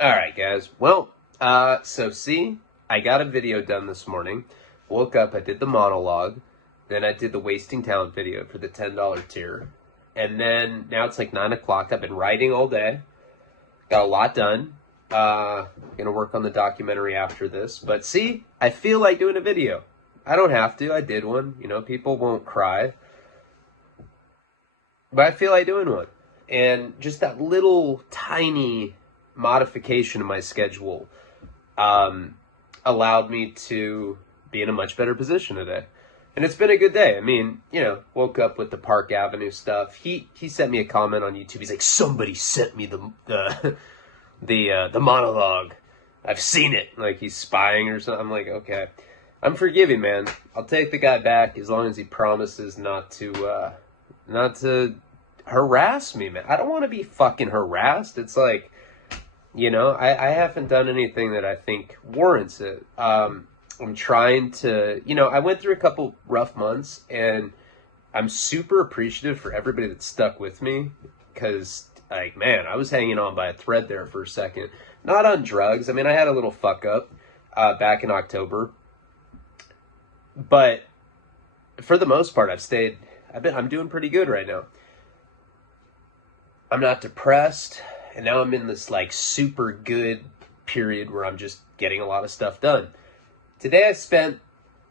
Alright, guys. Well, I got a video done this morning. Woke up, I did the monologue. Then I did the Wasting Talent video for the $10 tier. And then now it's like 9 o'clock. I've been writing all day. Got a lot done. Gonna work on the documentary after this. But see, I feel like doing a video. I don't have to. I did one. You know, people won't cry. But I feel like doing one. And just that little tiny modification of my schedule allowed me to be in a much better position today. And it's been a good day. I mean, you know, woke up with the Park Avenue stuff. He sent me a comment on YouTube. He's like, somebody sent me the monologue. I've seen it. Like he's spying or something. I'm like, okay. I'm forgiving, man. I'll take the guy back as long as he promises not to harass me, man. I don't want to be fucking harassed. It's like, you know, I haven't done anything that I think warrants it. I'm trying to, you know, I went through a couple rough months, and I'm super appreciative for everybody that stuck with me, because, like, man, I was hanging on by a thread there for a second. Not on drugs. I mean, I had a little fuck up back in October, but for the most part, I'm doing pretty good right now. I'm not depressed, and now I'm in this, like, super good period where I'm just getting a lot of stuff done. Today I spent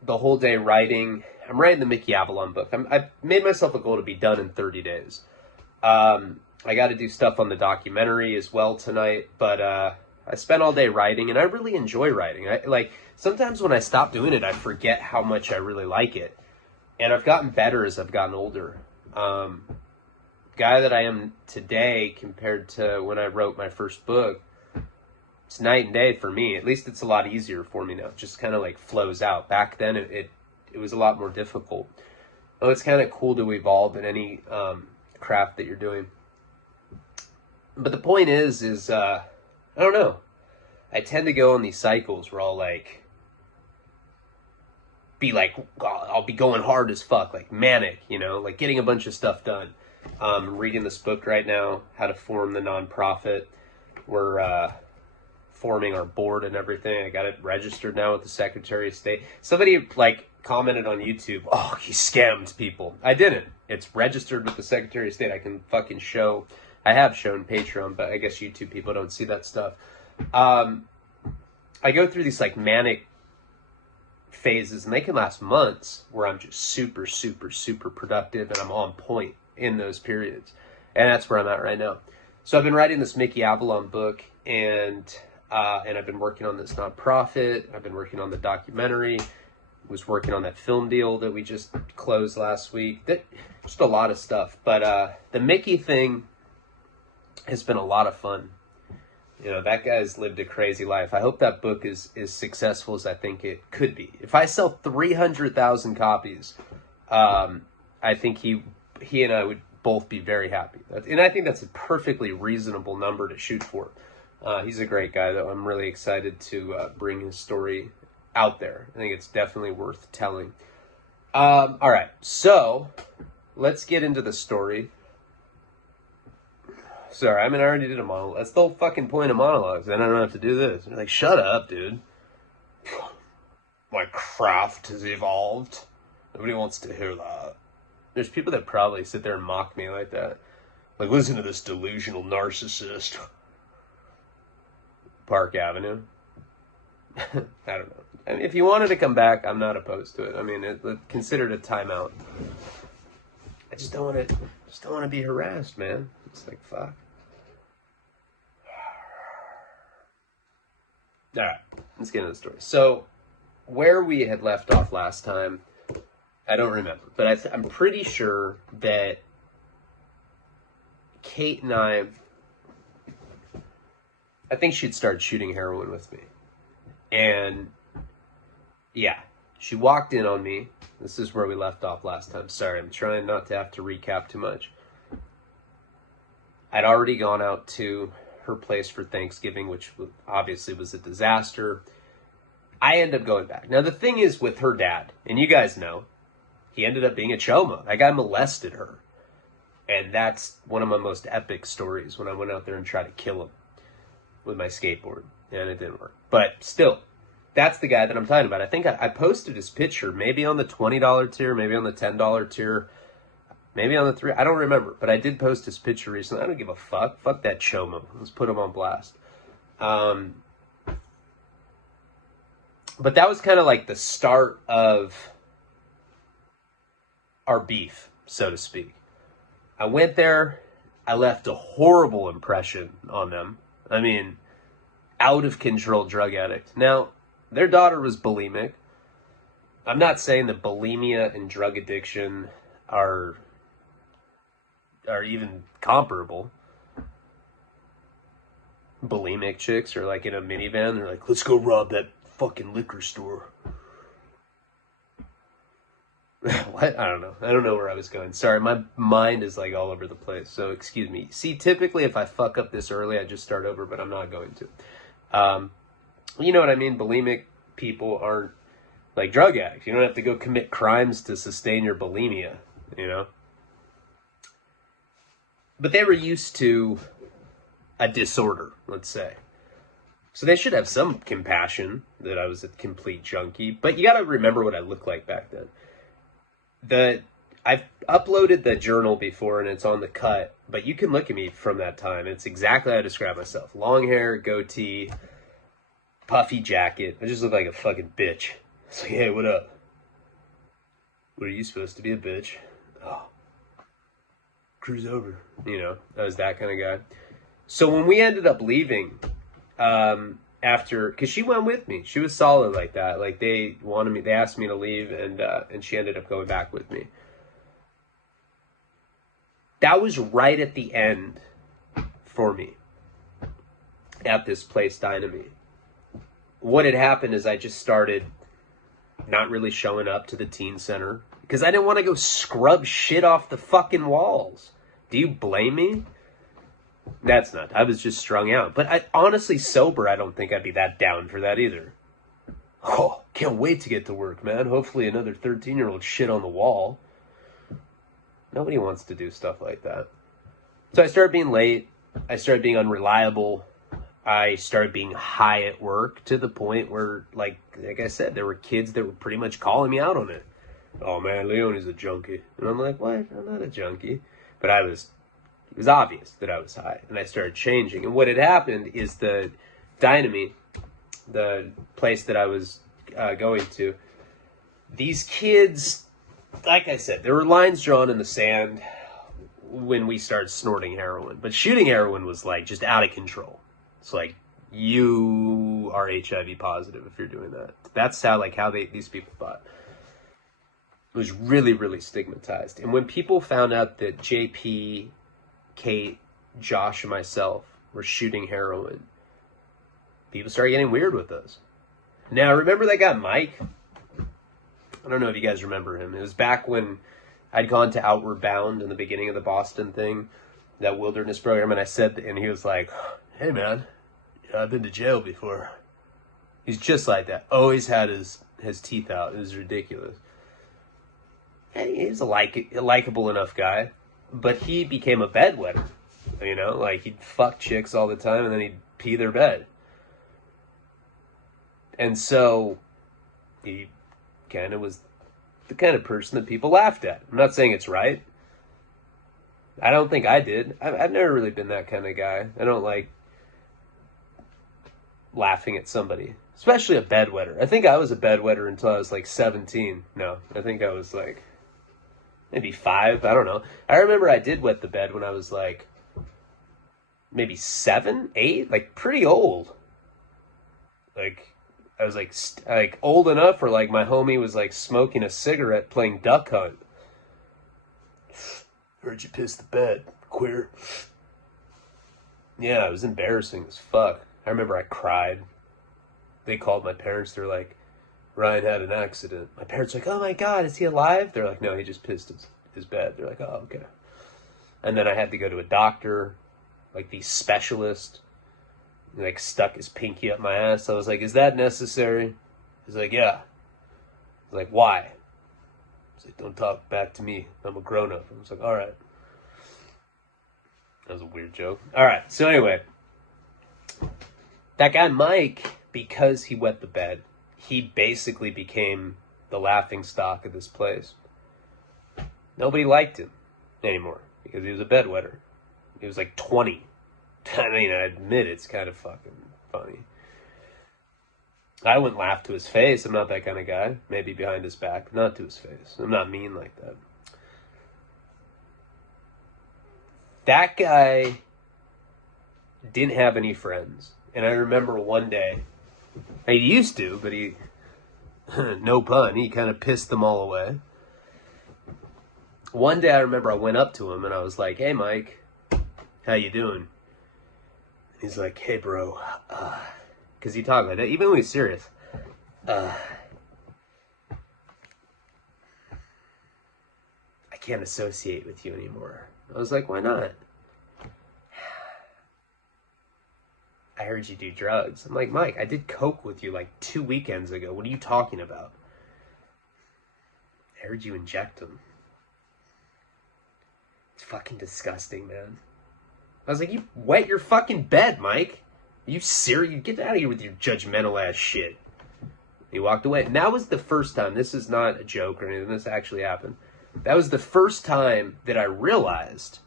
the whole day writing. I'm writing the Mickey Avalon book. I've made myself a goal to be done in 30 days. I got to do stuff on the documentary as well tonight, but I spent all day writing, and I really enjoy writing. Sometimes when I stop doing it, I forget how much I really like it. And I've gotten better as I've gotten older. Guy that I am today compared to when I wrote my first book, it's night and day for me. At least it's a lot easier for me now. It just kind of like flows out. Back then it was a lot more difficult. Oh, it's kind of cool to evolve in any craft that you're doing. But the point is I don't know. I tend to go in these cycles where I'll I'll be going hard as fuck, like manic, you know, like getting a bunch of stuff done. I'm reading this book right now, How to Form the Nonprofit. We're forming our board and everything. I got it registered now with the Secretary of State. Somebody commented on YouTube, oh, he scammed people. I didn't. It's registered with the Secretary of State. I can fucking show. I have shown Patreon, but I guess YouTube people don't see that stuff. I go through these manic phases, and they can last months, where I'm just super, super, super productive, and I'm on point in those periods. And that's where I'm at right now. So I've been writing this Mickey Avalon book, and I've been working on this nonprofit. I've been working on the documentary. Was working on that film deal that we just closed last week. Just a lot of stuff. But the Mickey thing has been a lot of fun. You know, that guy's lived a crazy life. I hope that book is as successful as I think it could be. If I sell 300,000 copies, I think he and I would both be very happy. And I think that's a perfectly reasonable number to shoot for. He's a great guy, though. I'm really excited to bring his story out there. I think it's definitely worth telling. All right, so let's get into the story. Sorry, I already did a monologue. That's the whole fucking point of monologues. Then I don't have to do this. You're like, shut up, dude. My craft has evolved. Nobody wants to hear that. There's people that probably sit there and mock me like that. Like, listen to this delusional narcissist. Park Avenue. I don't know. I mean, if you wanted to come back, I'm not opposed to it. I mean, consider it a timeout. I just don't want to be harassed, man. It's like, fuck. All right, let's get into the story. So, where we had left off last time, I don't remember, but I'm pretty sure that Kate and I think she'd started shooting heroin with me. And, yeah, she walked in on me. This is where we left off last time. Sorry, I'm trying not to have to recap too much. I'd already gone out to her place for Thanksgiving, which obviously was a disaster. I ended up going back. Now, the thing is with her dad, and you guys know, he ended up being a choma. That guy molested her. And that's one of my most epic stories, when I went out there and tried to kill him. with my skateboard, and it didn't work. But still, that's the guy that I'm talking about. I think I posted his picture, maybe on the $20 tier, maybe on the $10 tier, maybe on the $3. I don't remember, but I did post his picture recently. I don't give a fuck. Fuck that Chomo. Let's put him on blast. But that was kind of like the start of our beef, so to speak. I went there. I left a horrible impression on them. I mean, out of control drug addict. Now, their daughter was bulimic. I'm not saying that bulimia and drug addiction are even comparable. Bulimic chicks are like in a minivan. They're like, let's go rob that fucking liquor store. What? I don't know. I don't know where I was going. Sorry, my mind is like all over the place. So excuse me. See, typically if I fuck up this early, I just start over, but I'm not going to. You know what I mean? Bulimic people aren't like drug addicts. You don't have to go commit crimes to sustain your bulimia, you know? But they were used to a disorder, let's say. So they should have some compassion that I was a complete junkie. But you got to remember what I looked like back then. I've uploaded the journal before and it's on the cut, but you can look at me from that time. It's exactly how I describe myself. Long hair, goatee, puffy jacket. I just look like a fucking bitch. It's like, hey, what up? What, are you supposed to be a bitch? Oh, cruise over. You know, I was that kind of guy. So when we ended up leaving, after, because she went with me, she was solid like that. Like they asked me to leave, and she ended up going back with me. That was right at the end for me at this place, Dynamite. What had happened is I just started not really showing up to the teen center because I didn't want to go scrub shit off the fucking walls. Do you blame me? That's not. I was just strung out. But I honestly, sober, I don't think I'd be that down for that either. Oh, can't wait to get to work, man. Hopefully another 13-year-old shit on the wall. Nobody wants to do stuff like that. So I started being late. I started being unreliable. I started being high at work to the point where, like I said, there were kids that were pretty much calling me out on it. Oh, man, Leone's a junkie. And I'm like, what? I'm not a junkie. But it was obvious that I was high, and I started changing. And what had happened is the Dynamite, the place that I was going to, these kids, like I said, there were lines drawn in the sand when we started snorting heroin. But shooting heroin was like just out of control. It's like, you are HIV positive if you're doing that. That's how these people thought. It was really, really stigmatized. And when people found out that JP, Kate, Josh, and myself were shooting heroin, people started getting weird with us. Now, remember that guy Mike? I don't know if you guys remember him. It was back when I'd gone to Outward Bound in the beginning of the Boston thing, that wilderness program, and I said, and he was like, hey man, I've been to jail before. He's just like that. Always had his teeth out. It was ridiculous. And he was a likable enough guy, but he became a bedwetter. You know, like he'd fuck chicks all the time and then he'd pee their bed. And so he kind of was the kind of person that people laughed at. I'm not saying it's right. I don't think I did. I've never really been that kind of guy. I don't like laughing at somebody, especially a bedwetter. I think I was a bedwetter until I was like 17. No, I think I was like maybe 5. I don't know. I remember I did wet the bed when I was like maybe 7, 8, like pretty old. Like I was like old enough where like my homie was like smoking a cigarette playing Duck Hunt. Heard you piss the bed, queer. Yeah, it was embarrassing as fuck. I remember I cried. They called my parents. They're like, Ryan had an accident. My parents were like, oh my God, is he alive? They're like, no, he just pissed his bed. They're like, oh, okay. And then I had to go to a doctor, like the specialist, and like stuck his pinky up my ass. I was like, is that necessary? He's like, yeah. I was like, why? He's like, don't talk back to me. I'm a grown-up. I was like, all right. That was a weird joke. All right. So anyway, That guy Mike, because he wet the bed, he basically became the laughing stock of this place. Nobody liked him anymore because he was a bedwetter. He was like 20. I mean, I admit it's kind of fucking funny. I wouldn't laugh to his face. I'm not that kind of guy. Maybe behind his back, but not to his face. I'm not mean like that. That guy didn't have any friends. And I remember one day, he used to, but he, no pun, he kind of pissed them all away. One day I remember I went up to him and I was like, "Hey, Mike, how you doing?" He's like, "Hey, bro," because he talked like that, even when he's serious. I can't associate with you anymore. I was like, "Why not?" "I heard you do drugs." I'm like, "Mike, I did coke with you like 2 weekends ago. What are you talking about?" "I heard you inject them." It's fucking disgusting, man. I was like, "You wet your fucking bed, Mike. Are you serious? Get out of here with your judgmental ass shit." He walked away. And that was the first time. This is not a joke or anything. This actually happened. That was the first time that I realized,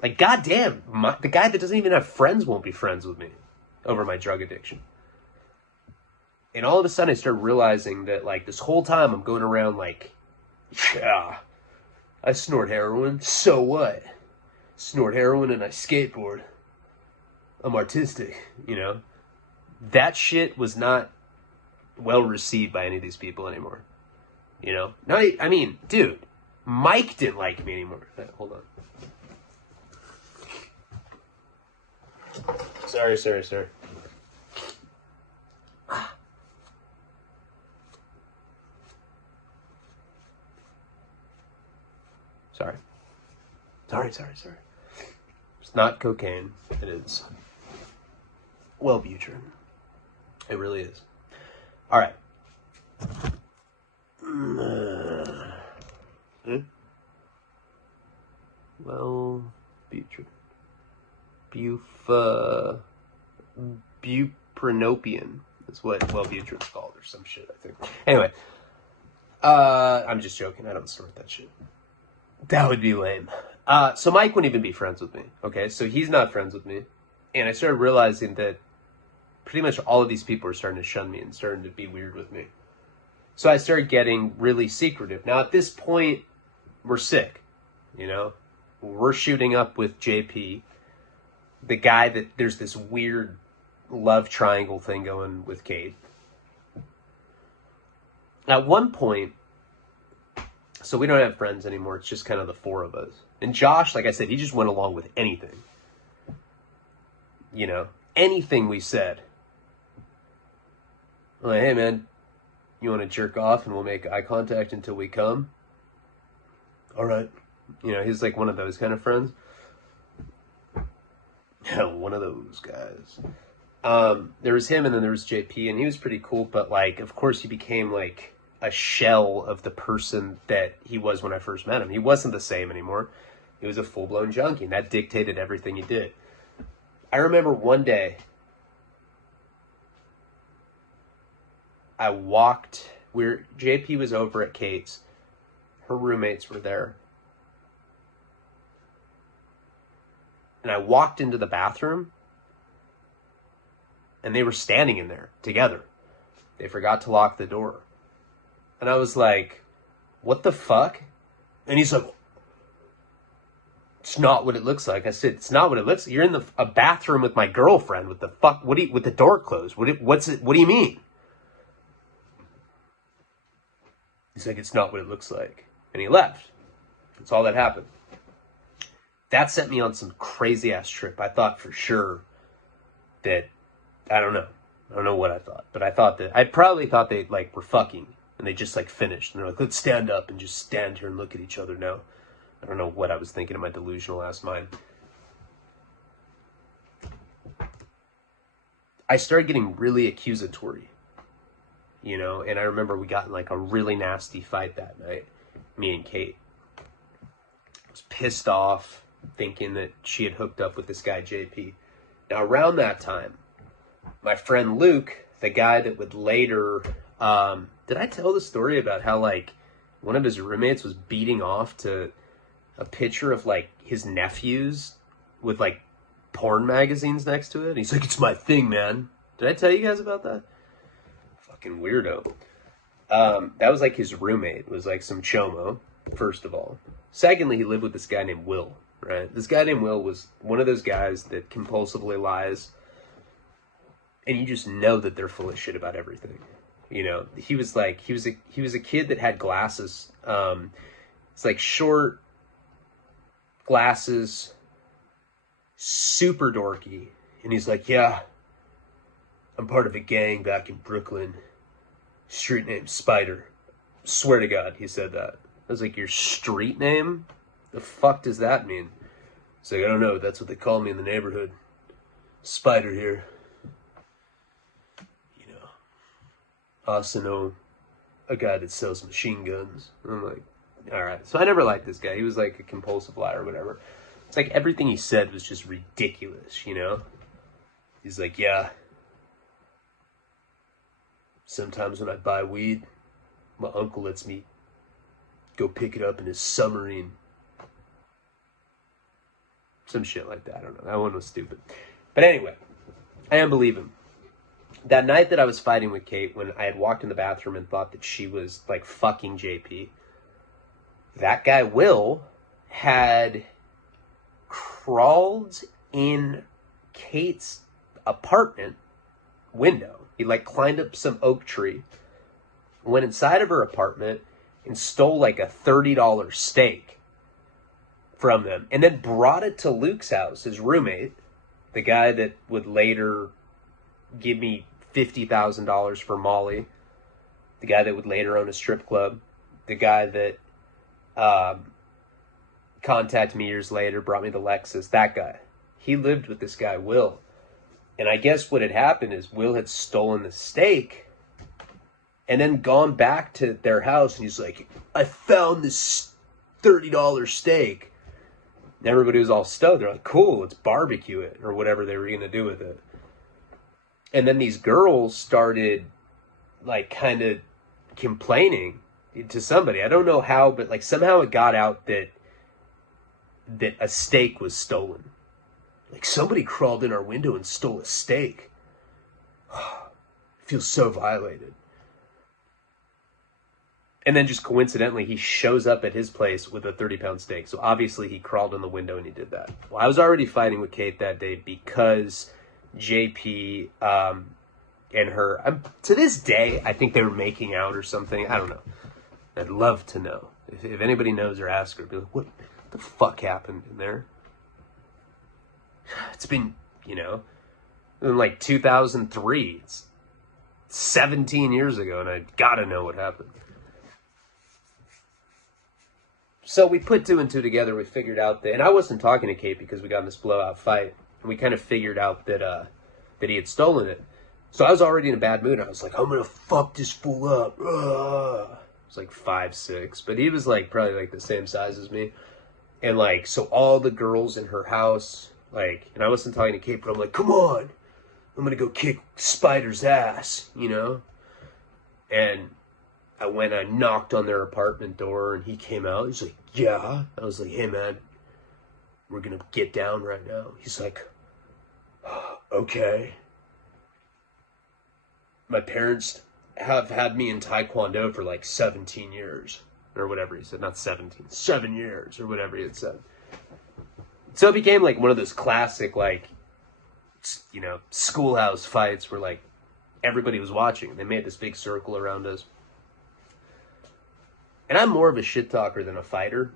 like, goddamn, the guy that doesn't even have friends won't be friends with me over my drug addiction. And all of a sudden I started realizing that, like, this whole time I'm going around like, "Yeah, I snort heroin. So what? Snort heroin and I skateboard. I'm artistic," you know? That shit was not well received by any of these people anymore. You know? No, I mean, dude, Mike didn't like me anymore. Hold on. Sorry. Sorry. It's not cocaine. It is Wellbutrin. It really is. All right. Wellbutrin. Buprenorphine is what Wellbutrin's called, or some shit, I think. Anyway, I'm just joking. I don't snort that shit. That would be lame. So Mike wouldn't even be friends with me. Okay, so he's not friends with me. And I started realizing that pretty much all of these people are starting to shun me and starting to be weird with me. So I started getting really secretive. Now, at this point, we're sick, you know? We're shooting up with JP, the guy that there's this weird love triangle thing going with Kate. At one point, so we don't have friends anymore. It's just kind of the four of us. And Josh, like I said, he just went along with anything. You know, anything we said. I'm like, "Hey, man, you want to jerk off and we'll make eye contact until we come?" "All right." You know, he's like one of those kind of friends. Yeah, one of those guys. There was him and then there was JP, and he was pretty cool, but like, of course, he became like a shell of the person that he was when I first met him. He wasn't the same anymore. He was a full-blown junkie, and that dictated everything he did. I remember one day, I walked, JP was over at Kate's. Her roommates were there. And I walked into the bathroom, and they were standing in there together. They forgot to lock the door. And I was like, "What the fuck?" And he's like, "It's not what it looks like." I said, "It's not what it looks like. You're in a bathroom with my girlfriend. With the fuck? With the door closed? What do you mean?" He's like, "It's not what it looks like." And he left. That's all that happened. That sent me on some crazy ass trip. I thought for sure that, I don't know what I thought, but I probably thought they like were fucking and they just like finished. And they're like, "Let's stand up and just stand here and look at each other now." I don't know what I was thinking in my delusional ass mind. I started getting really accusatory, you know, and I remember we got in like a really nasty fight that night, me and Kate. I was pissed off. thinking that she had hooked up with this guy, JP. Now, around that time, my friend Luke, the guy that would later, did I tell the story about how, like, one of his roommates was beating off to a picture of, like, his nephews with, like, porn magazines next to it? And he's like, it's my thing, man. Did I tell you guys about that? Fucking weirdo. That was, like, his roommate. Was, like, some chomo, first of all. Secondly, he lived with this guy named Will, right? This guy named Will was one of those guys that compulsively lies, and you just know that they're full of shit about everything. You know, he was a kid that had glasses. It's like short glasses, super dorky. And he's like, yeah, I'm part of a gang back in Brooklyn. Street name Spider. Swear to God, he said that. I was like, your street name? The fuck does that mean? He's like, I don't know. That's what they call me in the neighborhood. Spider here. You know, I also know a guy that sells machine guns. And I'm like, all right. So I never liked this guy. He was like a compulsive liar or whatever. It's like everything he said was just ridiculous, you know? He's like, yeah. Sometimes when I buy weed, my uncle lets me go pick it up in his submarine. Some shit like that. I don't know. That one was stupid. But anyway, I didn't believe him. That night that I was fighting with Kate, when I had walked in the bathroom and thought that she was like fucking JP, that guy Will had crawled in Kate's apartment window. He like climbed up some oak tree, went inside of her apartment, and stole like a $30 steak from them, and then brought it to Luke's house, his roommate, the guy that would later give me $50,000 for Molly, the guy that would later own a strip club, the guy that contacted me years later, brought me the Lexus, that guy. He lived with this guy, Will. And I guess what had happened is Will had stolen the steak and then gone back to their house, and he's like, I found this $30 steak. And everybody was all stoked. They're like, cool, let's barbecue it, or whatever they were going to do with it. And then these girls started, like, kind of complaining to somebody. I don't know how, but, like, somehow it got out that a steak was stolen. Like, somebody crawled in our window and stole a steak. I feel so violated. And then just coincidentally, he shows up at his place with a 30-pound steak. So obviously he crawled in the window and he did that. Well, I was already fighting with Kate that day because JP and her, to this day, I think they were making out or something. I don't know. I'd love to know. If anybody knows or ask her, be like, what the fuck happened in there? It's been, you know, in like 2003. It's 17 years ago, and I gotta know what happened. So we put two and two together. We figured out that, and I wasn't talking to Kate because we got in this blowout fight, and we kind of figured out that that he had stolen it. So I was already in a bad mood. I was like, I'm gonna fuck this fool up. Ugh. I was like 5'6", but he was like probably like the same size as me, and like so all the girls in her house, like, and I wasn't talking to Kate, but I'm like, come on, I'm gonna go kick Spider's ass, you know, and I knocked on their apartment door, and he came out. He's like, yeah. I was like, hey, man, we're going to get down right now. He's like, okay. My parents have had me in Taekwondo for like 17 years, or whatever he said. Not 17, 7 years, or whatever he had said. So it became like one of those classic, like, you know, schoolhouse fights where like everybody was watching. They made this big circle around us. And I'm more of a shit talker than a fighter.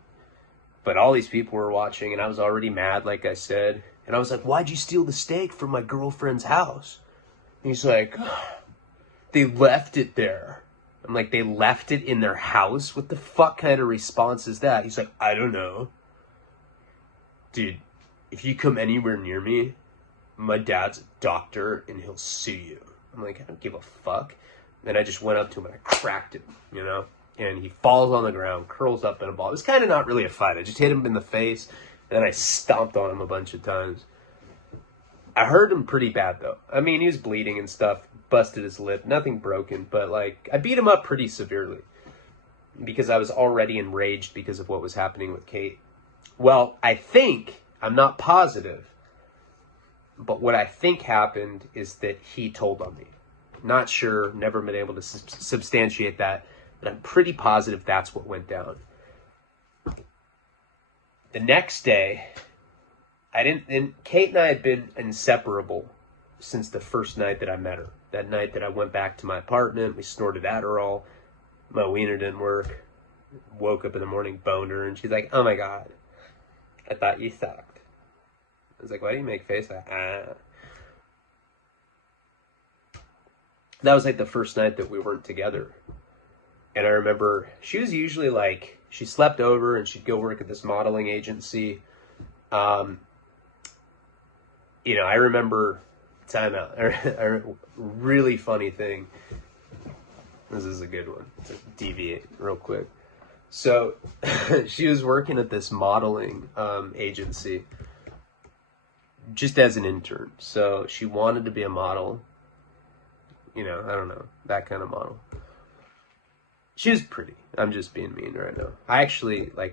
But all these people were watching, and I was already mad, like I said. And I was like, why'd you steal the steak from my girlfriend's house? And he's like, they left it there. I'm like, they left it in their house? What the fuck kind of response is that? He's like, I don't know. Dude, if you come anywhere near me, my dad's a doctor, and he'll sue you. I'm like, I don't give a fuck. And I just went up to him, and I cracked him, you know? And he falls on the ground, curls up in a ball. It was kind of not really a fight. I just hit him in the face, And then I stomped on him a bunch of times. I hurt him pretty bad, though. I mean, he was bleeding and stuff, busted his lip, nothing broken, but, like, I beat him up pretty severely because I was already enraged because of what was happening with Kate. Well, I'm not positive, but what I think happened is that he told on me. Not sure, never been able to substantiate that, but I'm pretty positive that's what went down. The next day, Kate and I had been inseparable since the first night that I met her. That night that I went back to my apartment, we snorted Adderall, my wiener didn't work, woke up in the morning, boned her, and she's like, oh my God, I thought you sucked. I was like, why do you make face like, That was like the first night that we weren't together. And I remember she was usually like, she slept over and she'd go work at this modeling agency. I remember, a really funny thing. This is a good one. To deviate real quick. So she was working at this modeling agency just as an intern. So she wanted to be a model. I don't know, that kind of model. She was pretty. I'm just being mean right now. I actually, I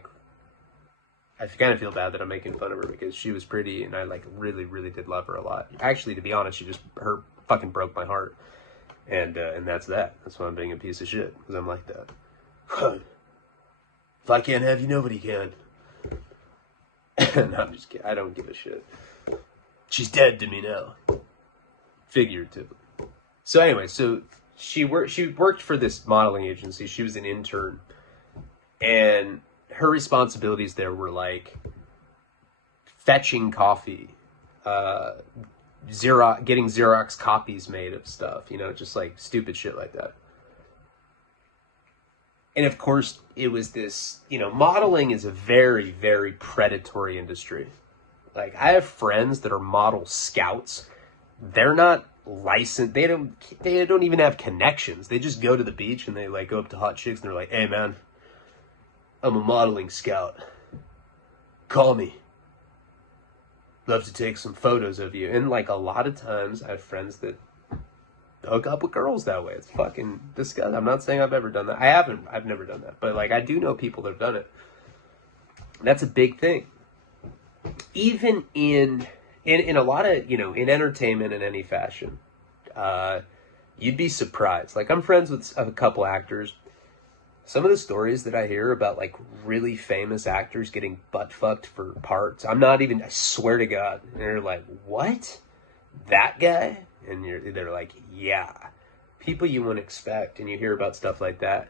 kind of feel bad that I'm making fun of her because she was pretty and I, really, really did love her a lot. Actually, to be honest, her fucking broke my heart. And that's that. That's why I'm being a piece of shit, because I'm like that. If I can't have you, nobody can. No, I'm just kidding. I don't give a shit. She's dead to me now. Figuratively. So anyway, she worked for this modeling agency. She was an intern. And her responsibilities there were like fetching coffee, getting Xerox copies made of stuff, just like stupid shit like that. And of course, it was this, modeling is a very, very predatory industry. Like, I have friends that are model scouts. They're not licensed. They don't even have connections. They just go to the beach and they go up to hot chicks and they're like, hey man, I'm a modeling scout. Call me. Love to take some photos of you. And a lot of times I have friends that hook up with girls that way. It's fucking disgusting. I'm not saying I've ever done that. I've never done that. But I do know people that have done it. That's a big thing. Even in a lot of, in entertainment in any fashion, you'd be surprised. I'm friends with a couple actors. Some of the stories that I hear about really famous actors getting butt fucked for parts, I swear to God, and they're like, what? That guy? And they're like, yeah. People you wouldn't expect, and you hear about stuff like that.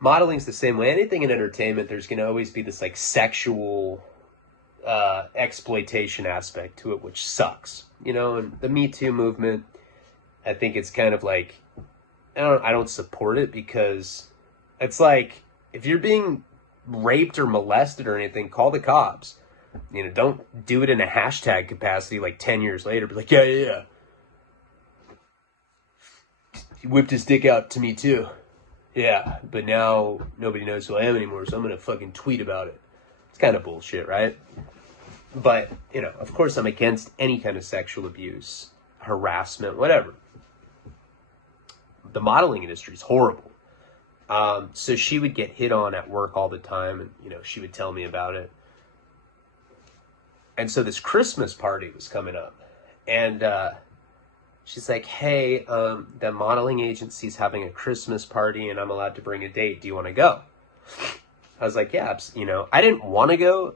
Modeling's the same way. Anything in entertainment, there's going to always be this sexual exploitation aspect to it, which sucks. And the Me Too movement, I think it's kind of I don't support it because it's if you're being raped or molested or anything, call the cops. Don't do it in a hashtag capacity 10 years later. Be like, yeah. He whipped his dick out to me too. Yeah, but now nobody knows who I am anymore, so I'm going to fucking tweet about it. It's kind of bullshit, right? But, of course I'm against any kind of sexual abuse, harassment, whatever. The modeling industry is horrible. So she would get hit on at work all the time, and, she would tell me about it. And so this Christmas party was coming up, and she's like, hey, the modeling agency's having a Christmas party, and I'm allowed to bring a date. Do you want to go? I was like, yeah, I didn't want to go.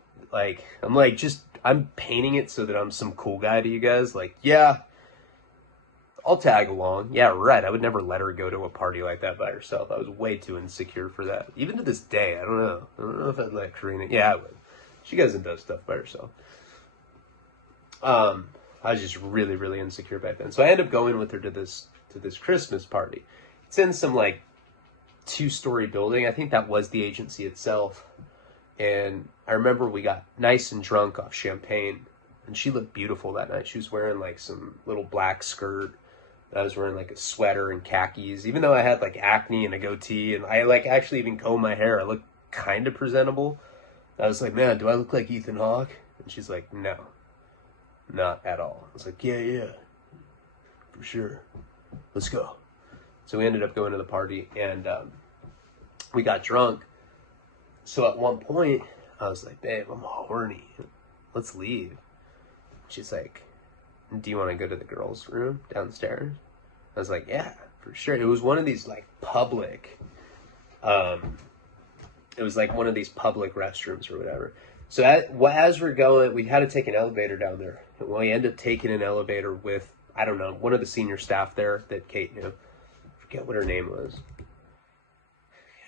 I'm painting it so that I'm some cool guy to you guys. Yeah, I'll tag along. Yeah, right. I would never let her go to a party like that by herself. I was way too insecure for that. Even to this day, I don't know. I don't know if I'd let Karina. Yeah, I would. She goes and does stuff by herself. I was just really, really insecure back then. So I ended up going with her to this Christmas party. It's in some 2-story building. I think that was the agency itself. And I remember we got nice and drunk off champagne. And she looked beautiful that night. She was wearing some little black skirt. I was wearing a sweater and khakis. Even though I had acne and a goatee. And I actually even combed my hair. I looked kind of presentable. I was like, man, do I look like Ethan Hawke? And she's like, no, not at all. I was like, yeah, for sure. Let's go. So we ended up going to the party, and we got drunk. So at one point, I was like, babe, I'm horny. Let's leave. She's like, do you want to go to the girls' room downstairs? I was like, yeah, for sure. It was one of these like public, it was like one of these public restrooms or whatever. So as we're going, we had to take an elevator down there. Well, we ended up taking an elevator with, I don't know, one of the senior staff there that Kate knew. I forget what her name was.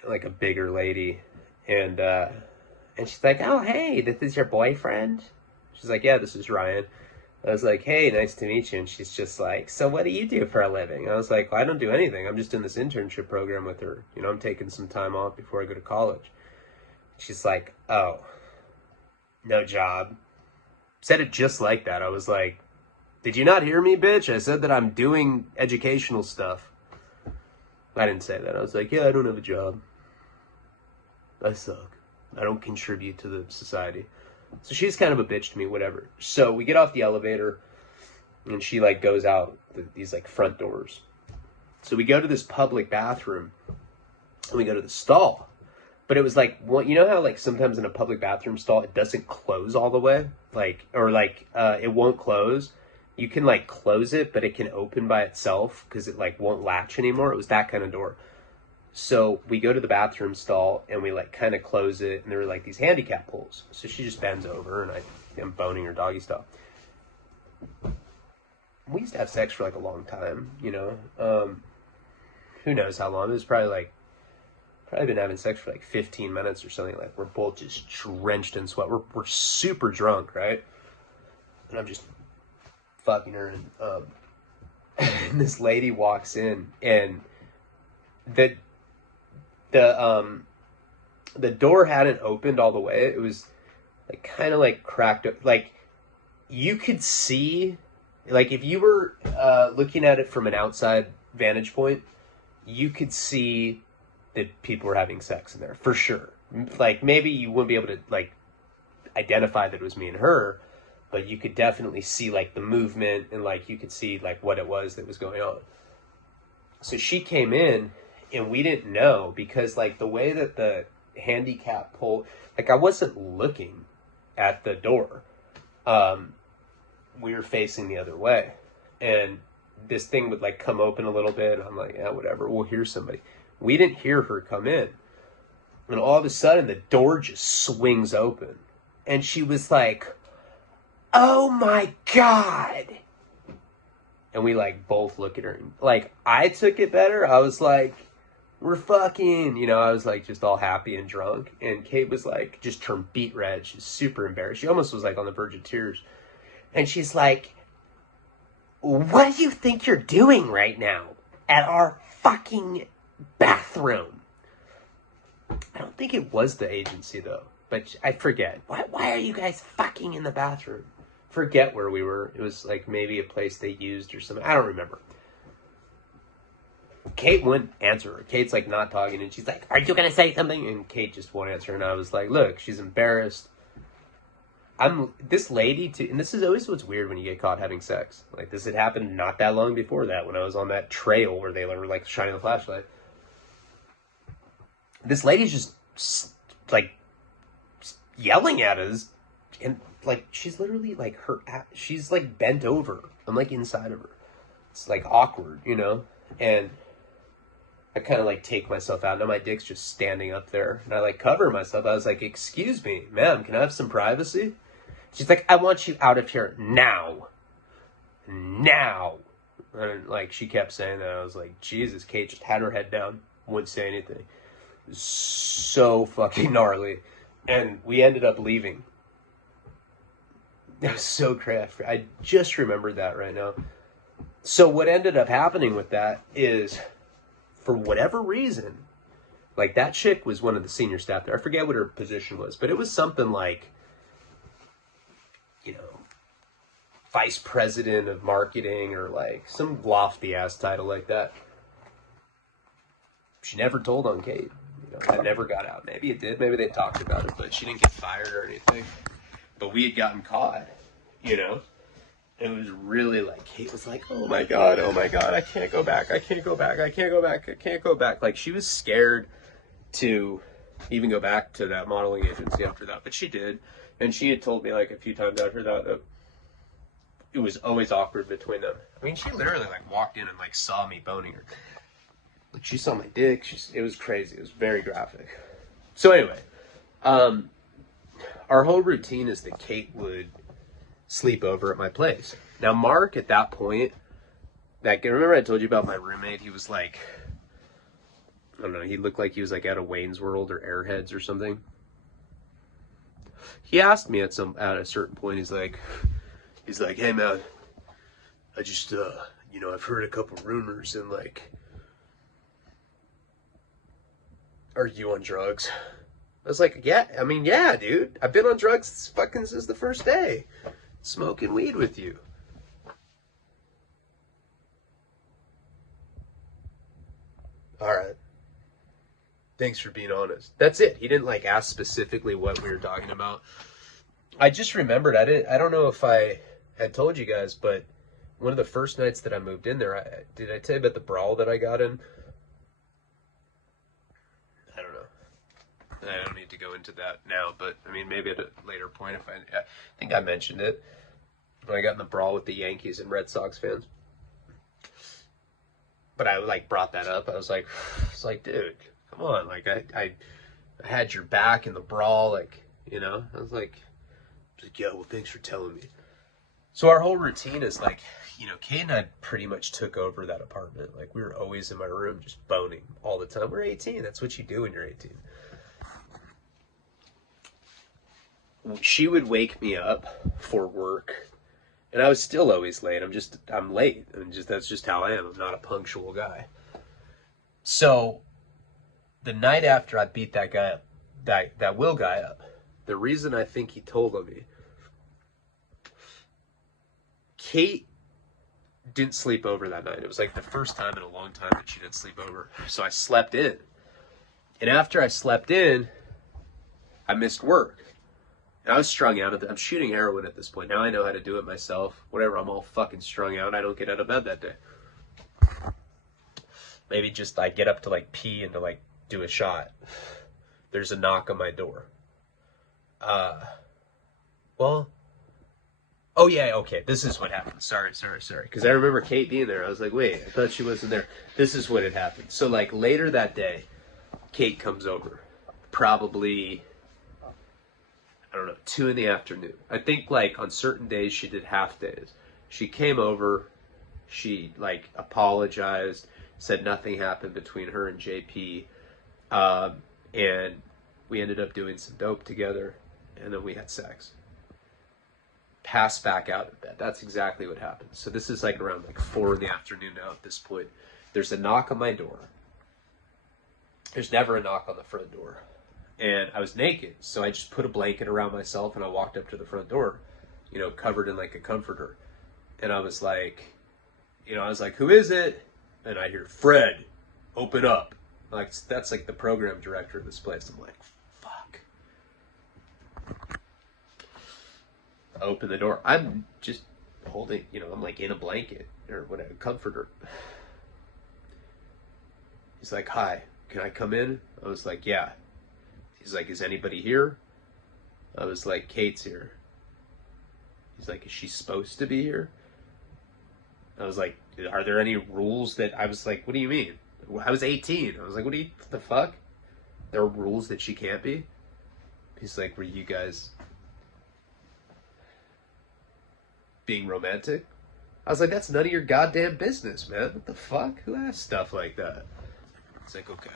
Like a bigger lady. And she's like, oh, hey, this is your boyfriend? She's like, yeah, this is Ryan. I was like, hey, nice to meet you. And she's just like, so what do you do for a living? I was like, well, I don't do anything. I'm just in this internship program with her. You know, I'm taking some time off before I go to college. She's like, oh, no job. Said it just like that. I was like, did you not hear me, bitch? I said that I'm doing educational stuff. I didn't say that. I was like, yeah, I don't have a job. I suck. I don't contribute to the society. So she's kind of a bitch to me, whatever. So we get off the elevator, and she like goes out these like front doors. So we go to this public bathroom, and we go to the stall. But it was like, you know how like sometimes in a public bathroom stall, it doesn't close all the way? Like, or like it won't close. You can like close it, but it can open by itself because it like won't latch anymore. It was that kind of door. So we go to the bathroom stall and we like kind of close it, and there were like these handicap pulls. So she just bends over and I am boning her doggy style. We used to have sex for like a long time, you know. Who knows how long? It was probably been having sex for like 15 minutes or something. Like we're both just drenched in sweat. We're super drunk, right? And I'm just fucking her, and and this lady walks in, and the door hadn't opened all the way. It was like kind of like cracked up. Like you could see, like if you were looking at it from an outside vantage point, you could see that people were having sex in there for sure. Like maybe you wouldn't be able to like identify that it was me and her, but you could definitely see like the movement, and like you could see like what it was that was going on. So she came in, and we didn't know because like the way that the handicap pull, like I wasn't looking at the door. We were facing the other way, and this thing would like come open a little bit, and I'm like, yeah, whatever, we'll hear somebody. We didn't hear her come in, and all of a sudden the door just swings open, and she was like, oh my God. And we like both look at her, and like I took it better. I was like, we're fucking, you know, I was like just all happy and drunk. And Kate was like, just turned beet red. She's super embarrassed. She almost was like on the verge of tears. And she's like, what do you think you're doing right now at our fucking bathroom? I don't think it was the agency though, but I forget. Why are you guys fucking in the bathroom? Forget where we were. It was like maybe a place they used or something. I don't remember. Kate wouldn't answer her. Kate's like not talking, and she's like, are you gonna say something? And Kate just won't answer, and I was like, look, she's embarrassed. This lady too, and this is always what's weird when you get caught having sex. Like this had happened not that long before that, when I was on that trail where they were like shining the flashlight. This lady's just like yelling at us, and like she's literally like she's like bent over. I'm like inside of her. It's like awkward, you know? And I kind of like take myself out. Now my dick's just standing up there, and I like cover myself. I was like, excuse me, ma'am, can I have some privacy? She's like, I want you out of here now. Now. And like she kept saying that. I was like, Jesus. Kate just had her head down, wouldn't say anything. It was so fucking gnarly. And we ended up leaving. That was so crazy. I just remembered that right now. So what ended up happening with that is, for whatever reason, like that chick was one of the senior staff there. I forget what her position was, but it was something like, you know, vice president of marketing, or like some lofty ass title like that. She never told on Kate. know. It never got out. Maybe it did. Maybe they talked about it, but she didn't get fired or anything. But we had gotten caught, you know? It was really like, Kate was like, oh my God, I can't go back. I can't go back. I can't go back. I can't go back. Like, she was scared to even go back to that modeling agency after that. But she did. And she had told me like a few times after that it was always awkward between them. I mean, she literally like walked in and like saw me boning her. Like, she saw my dick. It was crazy. It was very graphic. So anyway, our whole routine is that Kate would sleep over at my place. Now, Mark, at that point, remember I told you about my roommate? He was like, I don't know, he looked like he was like out of Wayne's World or Airheads or something. He asked me at a certain point, he's like, hey man, I just, you know, I've heard a couple rumors and like, are you on drugs? I was like, yeah, I mean, yeah, dude, I've been on drugs fucking since the first day, smoking weed with you. All right. Thanks for being honest. That's it. He didn't like ask specifically what we were talking about. I just remembered, I don't know if I had told you guys, but one of the first nights that I moved in there, did I tell you about the brawl that I got in? I don't know. I don't need to go into that now, but I mean, maybe at a later point, I think I mentioned it when I got in the brawl with the Yankees and Red Sox fans. But I like brought that up. I was like, dude, come on. Like I had your back in the brawl. Like, you know, I was like, yeah, well, thanks for telling me. So our whole routine is like, you know, Kate and I pretty much took over that apartment. Like, we were always in my room just boning all the time. We're 18. That's what you do when you're 18. She would wake me up for work, and I was still always late. I'm late. That's just how I am. I'm not a punctual guy. So the night after I beat that guy up, that Will guy up, the reason I think he told on me, Kate didn't sleep over that night. It was like the first time in a long time that she didn't sleep over. So I slept in. And after I slept in, I missed work. And I was strung out. I'm shooting heroin at this point. Now I know how to do it myself. Whatever, I'm all fucking strung out. I don't get out of bed that day. Maybe just I get up to like pee and to like do a shot. There's a knock on my door. Well, oh yeah, okay, this is what happened. Sorry. Because I remember Kate being there. I was like, wait, I thought she wasn't there. This is what had happened. So like later that day, Kate comes over. Probably, I don't know, 2 p.m. I think like on certain days she did half days. She came over, she like apologized, said nothing happened between her and JP, and we ended up doing some dope together, and then we had sex. Passed back out of bed. That's exactly what happened. So this is like around like 4 p.m. now at this point. There's a knock on my door. There's never a knock on the front door. And I was naked, so I just put a blanket around myself and I walked up to the front door, you know, covered in like a comforter. And I was like, who is it? And I hear, Fred, open up. Like, that's like the program director of this place. I'm like, fuck. I open the door. I'm just holding, you know, I'm like in a blanket or whatever, comforter. He's like, hi, can I come in? I was like, yeah. He's like, is anybody here? I was like, Kate's here. He's like, is she supposed to be here? I was like, are there any rules that, I was like, what do you mean? I was 18. I was like, what the fuck? There are rules that she can't be? He's like, were you guys being romantic? I was like, that's none of your goddamn business, man. What the fuck? Who has stuff like that? It's like, okay.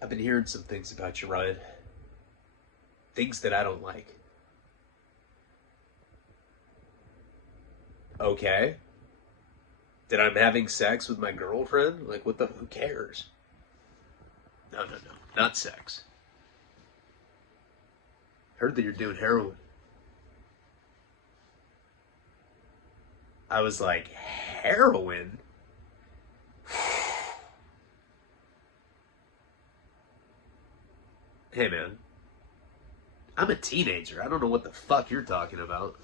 I've been hearing some things about you, Ryan. Things that I don't like. Okay. That I'm having sex with my girlfriend? Like, who cares? No. Not sex. Heard that you're doing heroin. I was like, heroin? Hey, man, I'm a teenager. I don't know what the fuck you're talking about.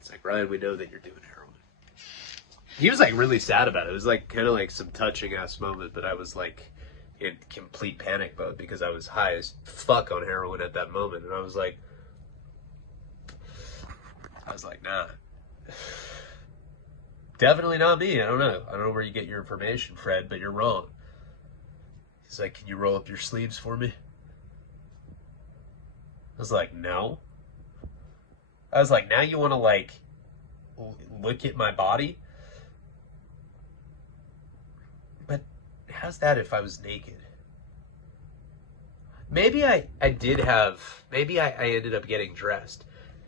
It's like, Ryan, we know that you're doing heroin. He was like really sad about it. It was like kind of like some touching ass moment, but I was like in complete panic mode because I was high as fuck on heroin at that moment. And I was like, nah. Definitely not me. I don't know. I don't know where you get your information, Fred, but you're wrong. He's like, can you roll up your sleeves for me? I was like, no. I was like, now you want to like look at my body? But how's that if I was naked? Maybe I ended up getting dressed.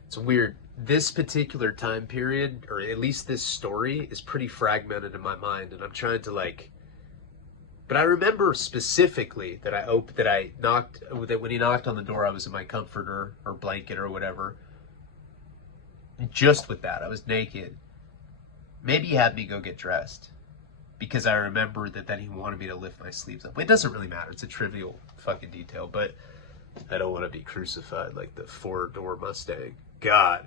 It's weird. This particular time period, or at least this story, is pretty fragmented in my mind, and I'm trying to like. But I remember specifically that that when he knocked on the door, I was in my comforter or blanket or whatever. Just with that, I was naked. Maybe he had me go get dressed, because I remember that then he wanted me to lift my sleeves up. It doesn't really matter. It's a trivial fucking detail, but I don't want to be crucified like the 4-door Mustang. God.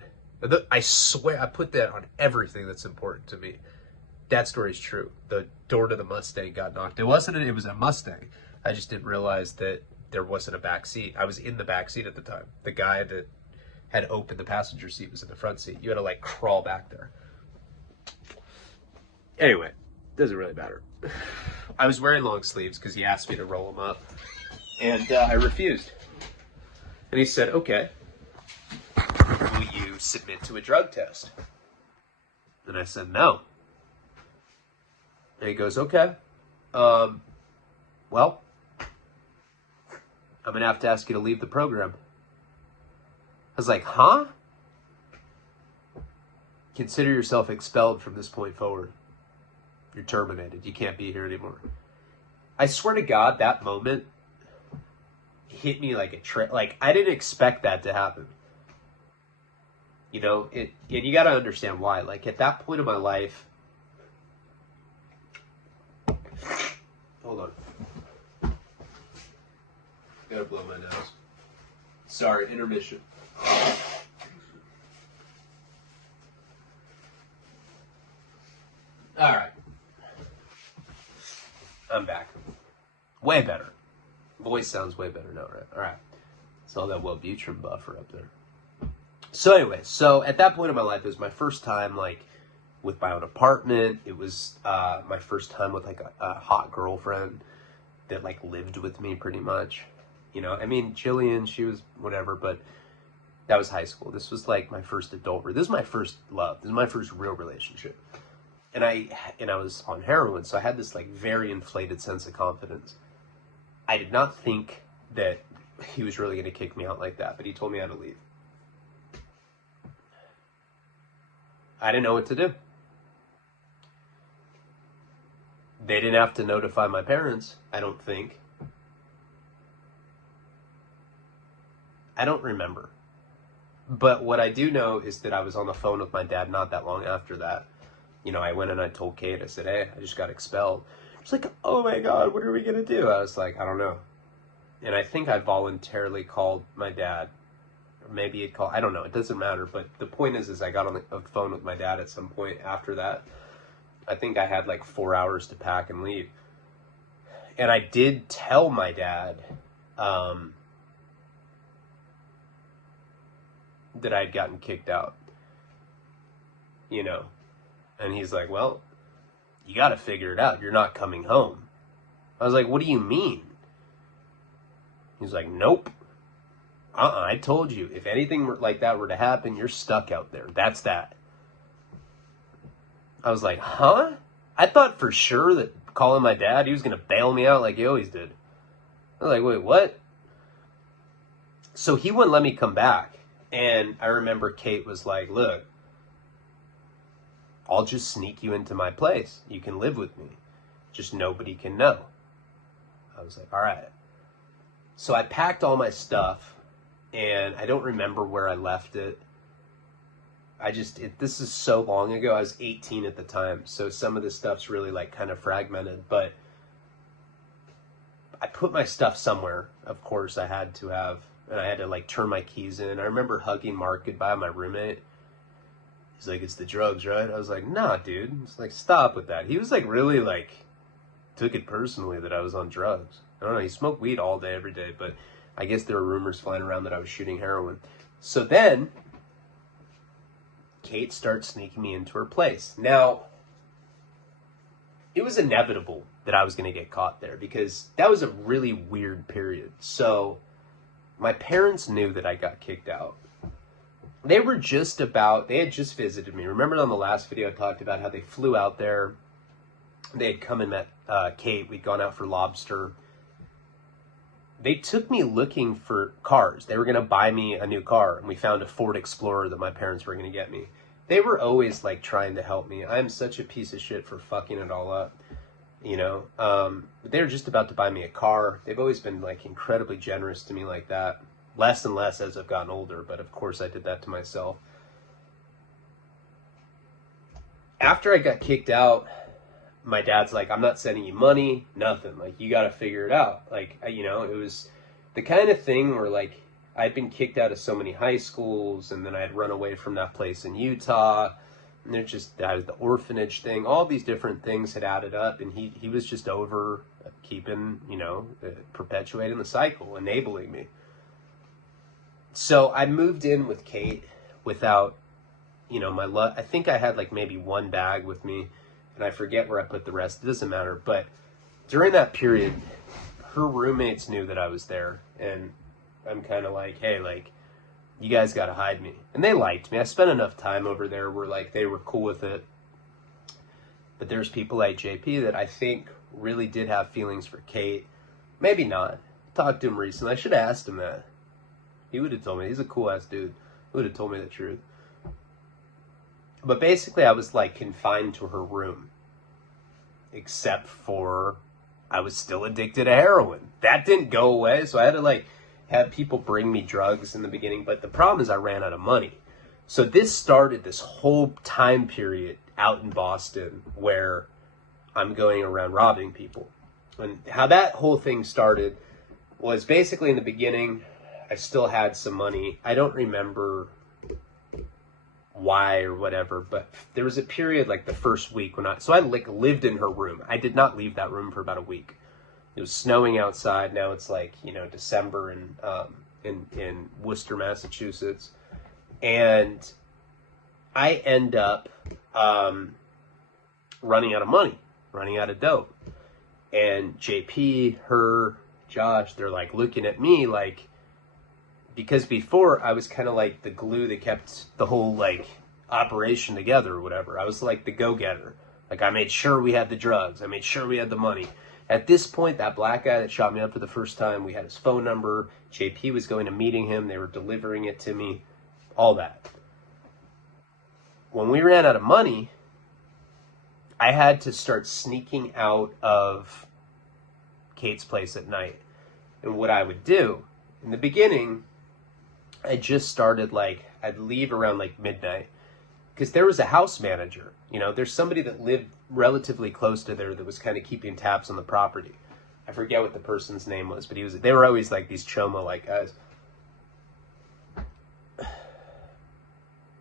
I swear I put that on everything that's important to me. That story's true. The door to the Mustang got knocked. It was a Mustang. I just didn't realize that there wasn't a back seat. I was in the back seat at the time. The guy that had opened the passenger seat was in the front seat. You had to like crawl back there. Anyway, doesn't really matter. I was wearing long sleeves because he asked me to roll them up, and I refused. And he said, okay, will you submit to a drug test? And I said, no. And he goes, okay, well, I'm going to have to ask you to leave the program. I was like, huh? Consider yourself expelled from this point forward. You're terminated. You can't be here anymore. I swear to God, that moment hit me like a trick. Like, I didn't expect that to happen. You know, and you got to understand why. Like, at that point in my life, hold on. Gotta blow my nose. Sorry, intermission. All right. I'm back. Way better. Voice sounds way better now, right? All right. It's all that Wellbutrin buffer up there. So anyway, at that point in my life, it was my first time, like, with my own apartment. It was my first time with, like, a hot girlfriend that, like, lived with me pretty much. You know, I mean, Jillian, she was whatever, but that was high school. This was, like, my first adult. This is my first love. This is my first real relationship. And I was on heroin, so I had this like very inflated sense of confidence. I did not think that he was really going to kick me out like that, but he told me I had to leave. I didn't know what to do. They didn't have to notify my parents, I don't think. I don't remember. But what I do know is that I was on the phone with my dad not that long after that. You know, I went and I told Kate, I said, hey, I just got expelled. She's like, oh my God, what are we going to do? I was like, I don't know. And I think I voluntarily called my dad. Or maybe it called, I don't know, it doesn't matter. But the point is I got on the phone with my dad at some point after that. I think I had like 4 hours to pack and leave. And I did tell my dad that I'd gotten kicked out. You know. And he's like, well, you got to figure it out. You're not coming home. I was like, what do you mean? He's like, nope. I told you, if anything like that were to happen, you're stuck out there. That's that. I was like, huh? I thought for sure that calling my dad, he was going to bail me out like he always did. I was like, wait, what? So he wouldn't let me come back. And I remember Kate was like, look, I'll just sneak you into my place. You can live with me. Just nobody can know. I was like, all right. So I packed all my stuff, and I don't remember where I left it. This is so long ago. I was 18 at the time, so some of this stuff's really like kind of fragmented. But I put my stuff somewhere. Of course, I had to have, and I had to like turn my keys in. I remember hugging Mark goodbye, my roommate. He's like, "It's the drugs, right?" I was like, "Nah, dude." It's like, "Stop with that." He was like, really like, took it personally that I was on drugs. I don't know. He smoked weed all day, every day, but I guess there were rumors flying around that I was shooting heroin. So then, Kate starts sneaking me into her place. Now, it was inevitable that I was going to get caught there because that was a really weird period. So, my parents knew that I got kicked out. They had just visited me. Remember on the last video I talked about how they flew out there. They had come and met Kate. We'd gone out for lobster. They took me looking for cars. They were going to buy me a new car, and we found a Ford Explorer that my parents were going to get me. They were always like trying to help me. I'm such a piece of shit for fucking it all up, you know. But they were just about to buy me a car. They've always been like incredibly generous to me like that. Less and less as I've gotten older, but of course I did that to myself. After I got kicked out, my dad's like, "I'm not sending you money, nothing. Like, you got to figure it out." Like, you know, it was the kind of thing where like I'd been kicked out of so many high schools, and then I had run away from that place in Utah. And there's just the orphanage thing. All these different things had added up, and he was just over keeping, you know, perpetuating the cycle, enabling me. So I moved in with Kate without, you know, I think I had like maybe one bag with me, and I forget where I put the rest. It doesn't matter. But during that period, her roommates knew that I was there, and I'm kind of like, "Hey, like, you guys got to hide me." And they liked me. I spent enough time over there where like they were cool with it. But there's people like JP that I think really did have feelings for Kate. Maybe not. Talked to him recently. I should have asked him that. He would have told me. He's a cool ass dude. He would have told me the truth. But basically I was like confined to her room. Except for I was still addicted to heroin. That didn't go away. So I had to like have people bring me drugs in the beginning. But the problem is I ran out of money. So this started this whole time period out in Boston where I'm going around robbing people. And how that whole thing started was basically in the beginning, I still had some money. I don't remember why or whatever, but there was a period like the first week when I like lived in her room. I did not leave that room for about a week. It was snowing outside. Now it's like, you know, December in Worcester, Massachusetts. And I end up running out of money, running out of dope. And JP, her, Josh, they're like looking at me like, because before I was kind of like the glue that kept the whole like operation together or whatever. I was like the go-getter. Like I made sure we had the drugs. I made sure we had the money. At this point, that black guy that shot me up for the first time, we had his phone number. JP was going to meeting him. They were delivering it to me. All that. When we ran out of money, I had to start sneaking out of Kate's place at night. And what I would do, in the beginning, I just started like, I'd leave around like midnight. Because there was a house manager. You know, there's somebody that lived relatively close to there that was kind of keeping tabs on the property. I forget what the person's name was, but they were always like these chomo-like guys.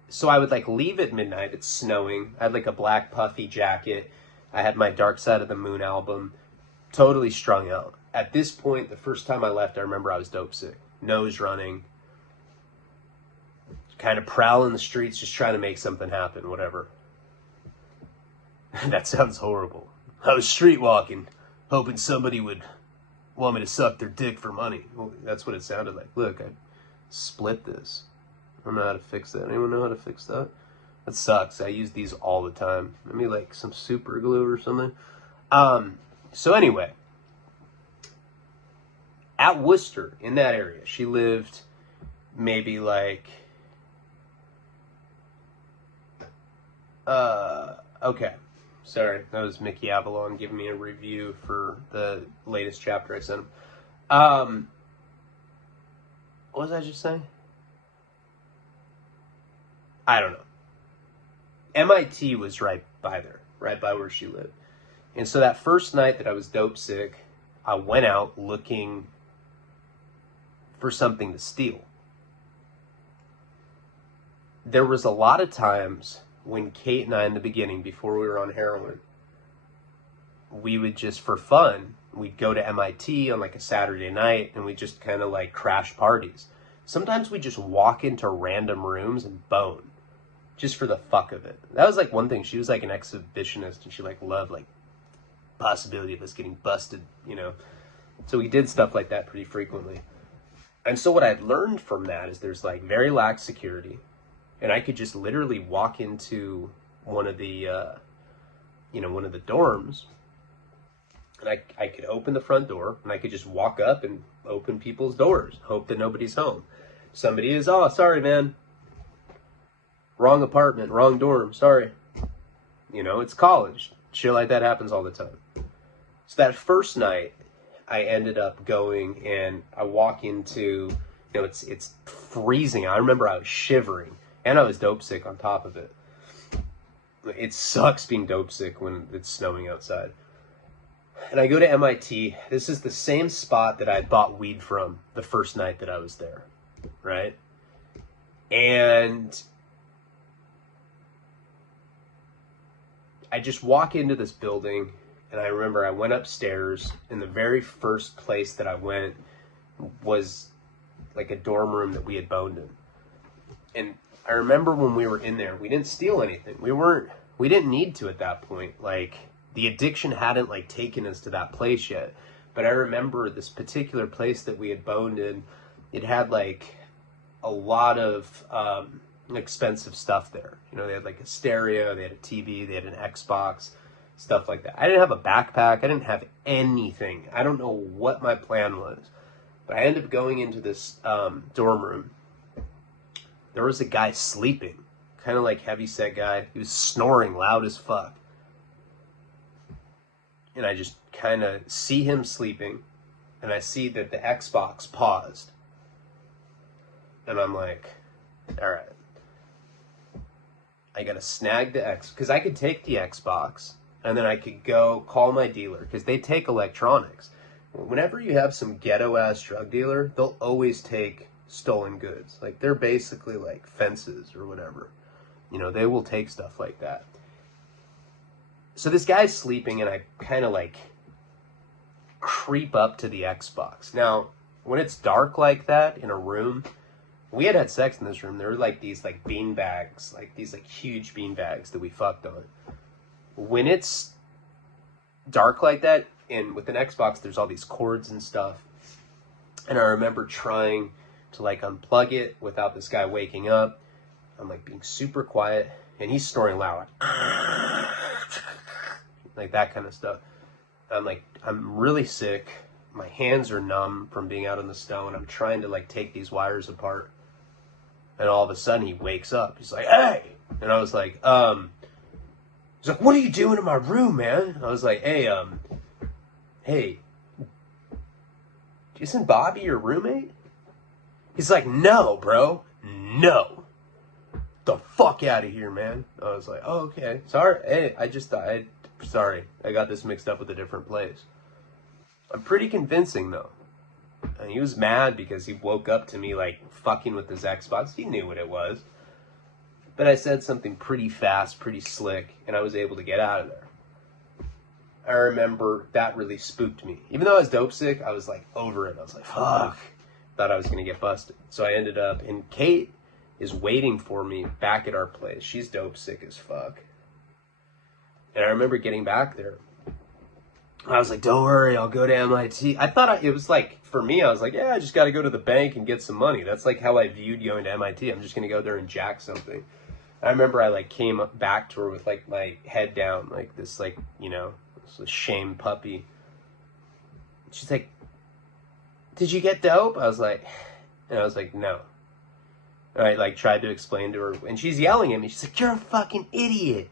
So I would like leave at midnight. It's snowing. I had like a black puffy jacket. I had my Dark Side of the Moon album. Totally strung out. At this point, the first time I left, I remember I was dope sick. Nose running. Kind of prowling the streets, just trying to make something happen, whatever. That sounds horrible. I was street walking, hoping somebody would want me to suck their dick for money. Well, that's what it sounded like. Look, I split this. I don't know how to fix that. Anyone know how to fix that? That sucks. I use these all the time. Maybe like some super glue or something. So anyway, at Worcester, in that area, she lived maybe like, okay. Sorry, that was Mickey Avalon giving me a review for the latest chapter I sent him. What was I just saying? I don't know. MIT was right by there, right by where she lived. And so that first night that I was dope sick, I went out looking for something to steal. There was a lot of times when Kate and I, in the beginning, before we were on heroin, we would just, for fun, we'd go to MIT on like a Saturday night and we just kind of like crash parties. Sometimes we just walk into random rooms and bone, just for the fuck of it. That was like one thing. She was like an exhibitionist and she like loved like possibility of us getting busted, you know. So we did stuff like that pretty frequently. And so what I've learned from that is there's like very lax security, and I could just literally walk into one of the one of the dorms, and I could open the front door and I could just walk up and open people's doors, hope that nobody's home. Somebody is, oh, sorry, man. Wrong apartment, wrong dorm, sorry. You know, it's college. Shit like that happens all the time. So that first night, I ended up going and I walk into, you know, it's freezing. I remember I was shivering and I was dope sick on top of it. It sucks being dope sick when it's snowing outside. And I go to MIT. This is the same spot that I bought weed from the first night that I was there, right? And I just walk into this building, and I remember I went upstairs, and the very first place that I went was like a dorm room that we had boned in. And I remember when we were in there, we didn't steal anything. We didn't need to at that point. Like, the addiction hadn't like taken us to that place yet. But I remember this particular place that we had boned in, it had like a lot of expensive stuff there. You know, they had like a stereo, they had a TV, they had an Xbox, stuff like that. I didn't have a backpack. I didn't have anything. I don't know what my plan was. But I ended up going into this dorm room. There was a guy sleeping, kind of like heavyset guy. He was snoring loud as fuck. And I just kind of see him sleeping, and I see that the Xbox paused. And I'm like, all right. I gotta snag the X, because I could take the Xbox, and then I could go call my dealer, because they take electronics. Whenever you have some ghetto-ass drug dealer, they'll always take stolen goods. Like, they're basically like fences or whatever. You know, they will take stuff like that. So this guy's sleeping, and I kind of like creep up to the Xbox. Now, when it's dark like that in a room, we had sex in this room. There were like these like bean bags, like these like huge bean bags that we fucked on. When it's dark like that, and with an Xbox, there's all these cords and stuff. And I remember trying to like unplug it without this guy waking up. I'm like being super quiet, and he's snoring loud, like that kind of stuff. I'm like, I'm really sick. My hands are numb from being out in the snow, and I'm trying to like take these wires apart. And all of a sudden he wakes up. He's like, hey! And I was like, he's like, what are you doing in my room, man? I was like, hey, isn't Bobby your roommate? He's like, no, bro, no. The fuck out of here, man. I was like, oh, okay. Sorry. Hey, sorry. I got this mixed up with a different place. I'm pretty convincing, though. And he was mad because he woke up to me, like, fucking with his Xbox. He knew what it was. But I said something pretty fast, pretty slick, and I was able to get out of there. I remember that really spooked me. Even though I was dope sick, I was, like, over it. I was like, fuck. Thought I was going to get busted. So I ended up, and Kate is waiting for me back at our place. She's dope sick as fuck. And I remember getting back there. I was like, don't worry, I'll go to MIT. I thought it was like, for me, I was like, yeah, I just got to go to the bank and get some money. That's like how I viewed going to MIT. I'm just going to go there and jack something. I remember I like came back to her with like my head down, like this, like, you know, this shame puppy. She's like, did you get dope? I was like, no. And I like tried to explain to her, and she's yelling at me. She's like, you're a fucking idiot.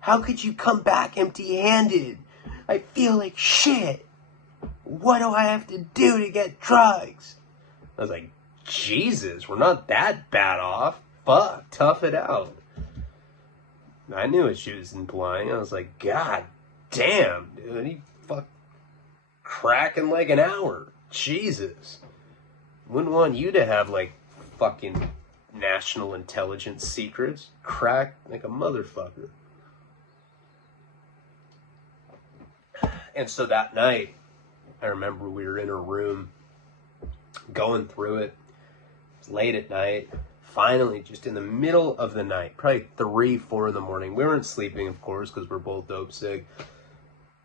How could you come back empty-handed? I feel like shit. What do I have to do to get drugs? I was like, Jesus, we're not that bad off. Fuck, tough it out. I knew what she was implying. I was like, God damn, dude, you fuck cracking like an hour. Jesus. Wouldn't want you to have like fucking national intelligence secrets. Crack like a motherfucker. And so that night, I remember we were in her room going through it. It was late at night. Finally, just in the middle of the night, probably 3, 4 in the morning. We weren't sleeping, of course, because we're both dope sick.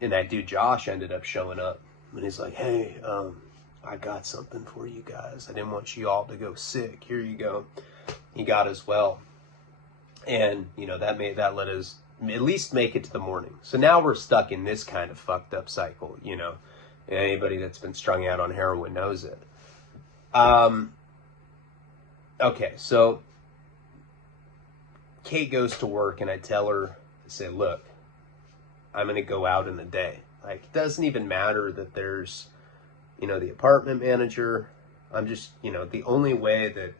And that dude Josh ended up showing up. And he's like, hey, I got something for you guys. I didn't want you all to go sick. Here you go. He got as well. And, you know, that let us at least make it to the morning. So now we're stuck in this kind of fucked up cycle, you know. And anybody that's been strung out on heroin knows it. Okay, so Kate goes to work and I tell her, I say, look, I'm going to go out in the day. Like, it doesn't even matter that there's, you know, the apartment manager. I'm just, you know, the only way that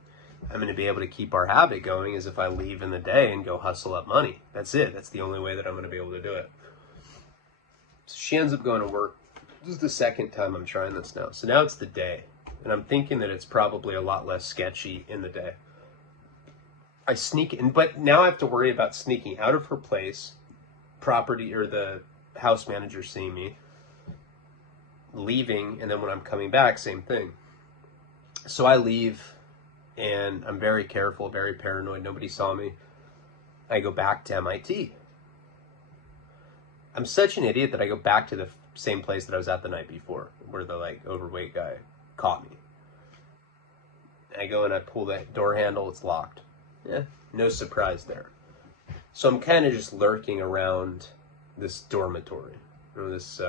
I'm going to be able to keep our habit going is if I leave in the day and go hustle up money. That's it. That's the only way that I'm going to be able to do it. So she ends up going to work. This is the second time I'm trying this now. So now it's the day. And I'm thinking that it's probably a lot less sketchy in the day. I sneak in, but now I have to worry about sneaking out of her place, property, or the house manager seeing me, leaving, and then when I'm coming back, same thing. So I leave, and I'm very careful, very paranoid. Nobody saw me. I go back to MIT. I'm such an idiot that I go back to the same place that I was at the night before, where the like overweight guy caught me. I go and I pull that door handle, it's locked. Yeah, no surprise there. So I'm kind of just lurking around this dormitory, you know, this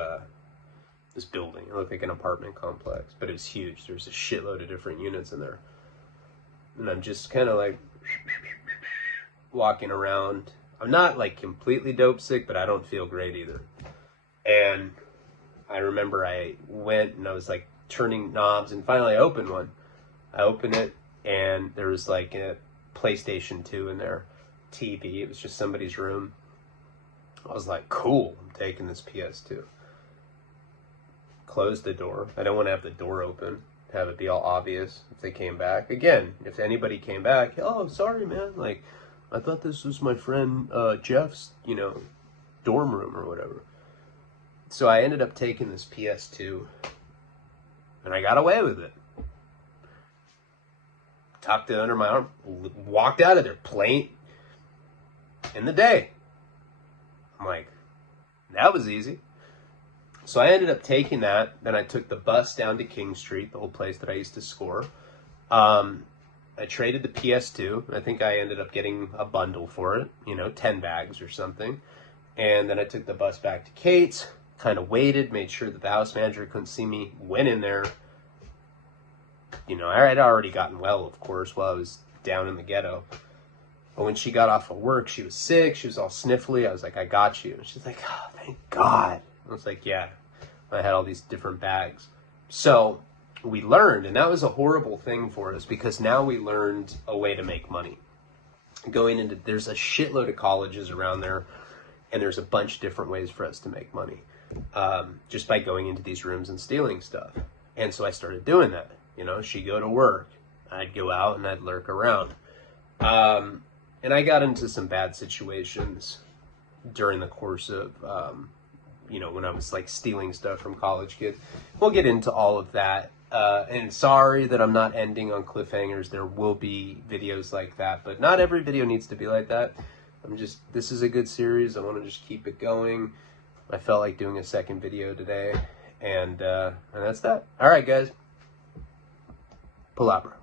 building. It looked like an apartment complex, but it was huge. There's a shitload of different units in there. And I'm just kind of like walking around. I'm not like completely dope sick, but I don't feel great either. And I remember I went and I was like turning knobs, and finally I opened one. I opened it and there was like a PlayStation 2 in there, TV. It was just somebody's room. I was like, cool, I'm taking this PS2. Closed the door. I don't want to have the door open, have it be all obvious if they came back. Again, if anybody came back, oh, sorry, man. Like, I thought this was my friend Jeff's, you know, dorm room or whatever. So I ended up taking this PS2 and I got away with it. Tucked it under my arm, walked out of there, playing in the day. I'm like, that was easy. So I ended up taking that. Then I took the bus down to King Street, the old place that I used to score. I traded the PS2. I think I ended up getting a bundle for it, you know, 10 bags or something. And then I took the bus back to Kate's, kind of waited, made sure that the house manager couldn't see me, went in there. You know, I had already gotten well, of course, while I was down in the ghetto. But when she got off of work, she was sick. She was all sniffly. I was like, I got you. And she's like, oh, thank God. I was like, yeah. I had all these different bags. So we learned, and that was a horrible thing for us because now we learned a way to make money. Going into, there's a shitload of colleges around there, and there's a bunch of different ways for us to make money just by going into these rooms and stealing stuff. And so I started doing that. You know, she'd go to work, I'd go out and I'd lurk around. And I got into some bad situations during the course of, you know, when I was like stealing stuff from college kids. We'll get into all of that. And sorry that I'm not ending on cliffhangers. There will be videos like that, but not every video needs to be like that. This is a good series. I want to just keep it going. I felt like doing a second video today, and that's that. All right, guys. Palabra.